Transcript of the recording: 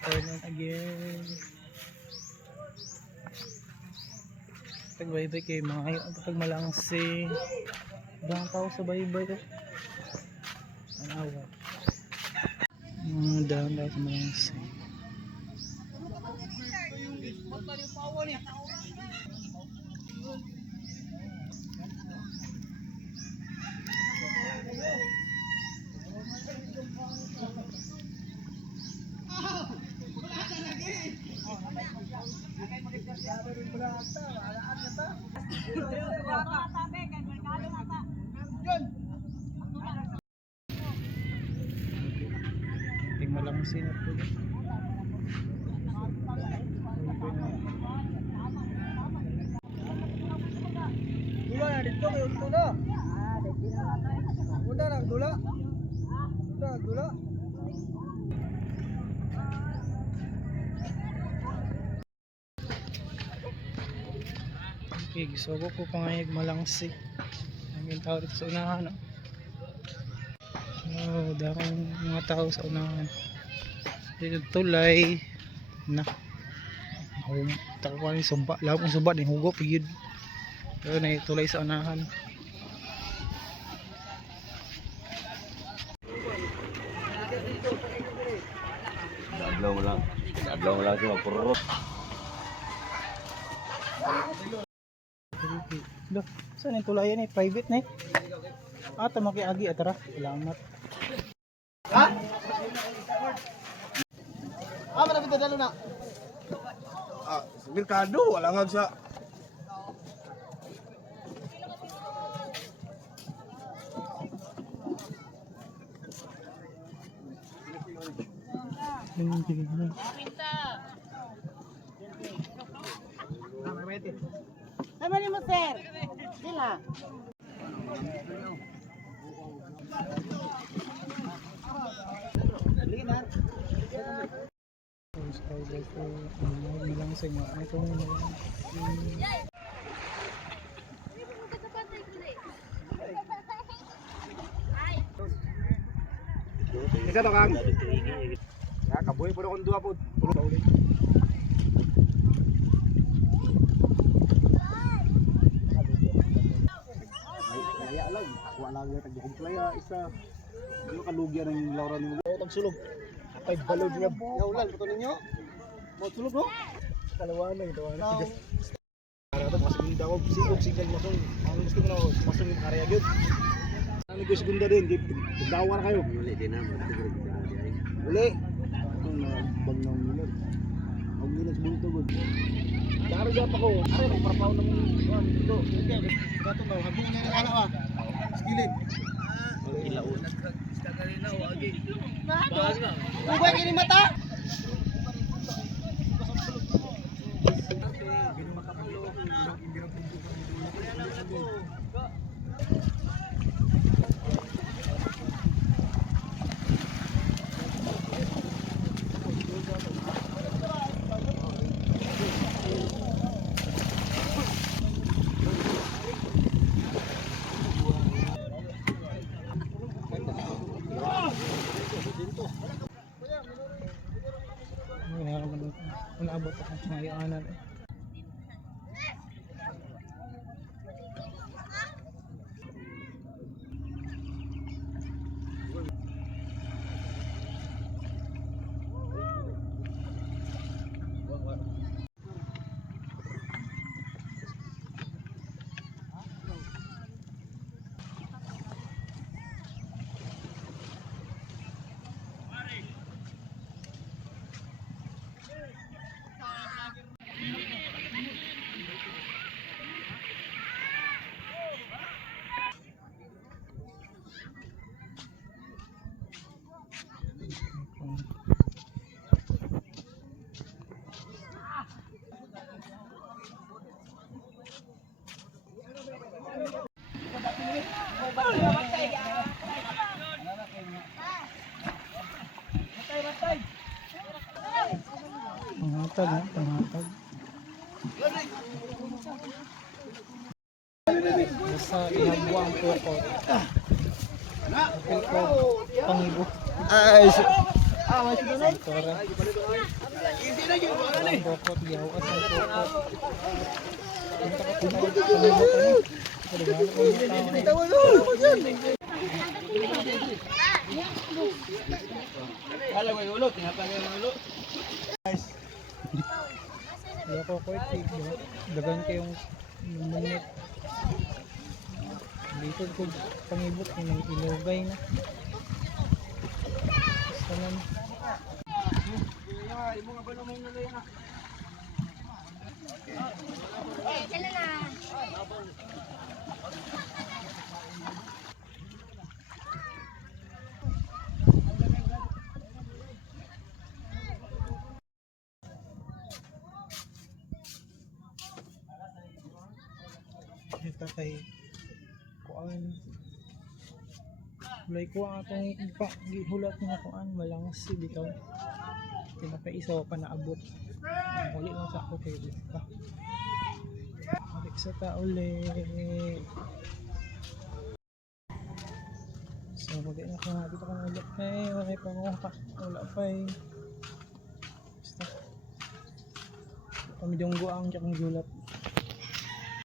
Turn on again. Pag-baybay kayo mga kayo. Pag malangsing. Ibang tao sa baybay ko. Anawa. Dahon daw sa malangsing. Ting malangsing na po. Dula na dito kayo dito na. Udah lang dula. Udah dula. Okay, gusto ko pangayag malangsing. Ang tao dito sa unahan, no? Oh, dakong mga tao sa unahan. Dito tulay na. Ako takuha ni sumba. Lahat ng sumba ni hugo pigid. Pero na tulay sa unahan. Adlaw mo lang. Adlaw mo lang siya magpurot. Loh, saan yung tulayan eh? Private na eh. Ata makiagi atara. Salamat. Ha? Marami dalo na. Sa merkado wala nga sa Sama ni mo, sir. Sila. Bilang sa inyo. Ito isa to kang. Ya kaboy puro kon dua po. Puro ka ulit. Kaya lang, wala nga tag-complya isa. Ano kalugyan ng Laura ni mo? Tagsulog. Apay balod niya. Naulan puto ninyo. Mo sulog no? Kalawana ito ana. Para to kasi hindi ako sigog signal masong. Ang gusto ko na masong yung area gyud. Ano ko segunda din, dawa na kayo. Uli din na mo. Uli. Ang bag ng milad. Ang milad sa bunto gud. Dari pa ko. Ari may parapaw ng dito. Okay, gato na hagong niya ng ana ah. Skilid. Ilaon. Ugay kini mata. Naabot ako ngayon anan eh. Panghatag ha, panghatag. Basta ihabwa ang poko. Apil ko, pangibo. Ay, may sunod. Tora. Easy na yun, wala na eh. Kokot, giyawas ang kokot. Ang takot na kanimot ano. Kadagalo ko yung tao. Tawa no, ano yan? Alam mo yung ulo, tinatanggal yung ulo. Guys, Kaya ko ko dagan kayong manit. Dito ko pangibot ng ilugay na. Basta man. Ito kay kuan. Ulay ko ang atong ipa gihulat nga kuan malangas si bitaw. Pinakaisaw pa naabot. Uli lang sa ako kay pa. Balik sa ta uli. So magay na ko dito ka ulit okay pa ko pa wala pa basta. Pamidunggo ang jakong gulat.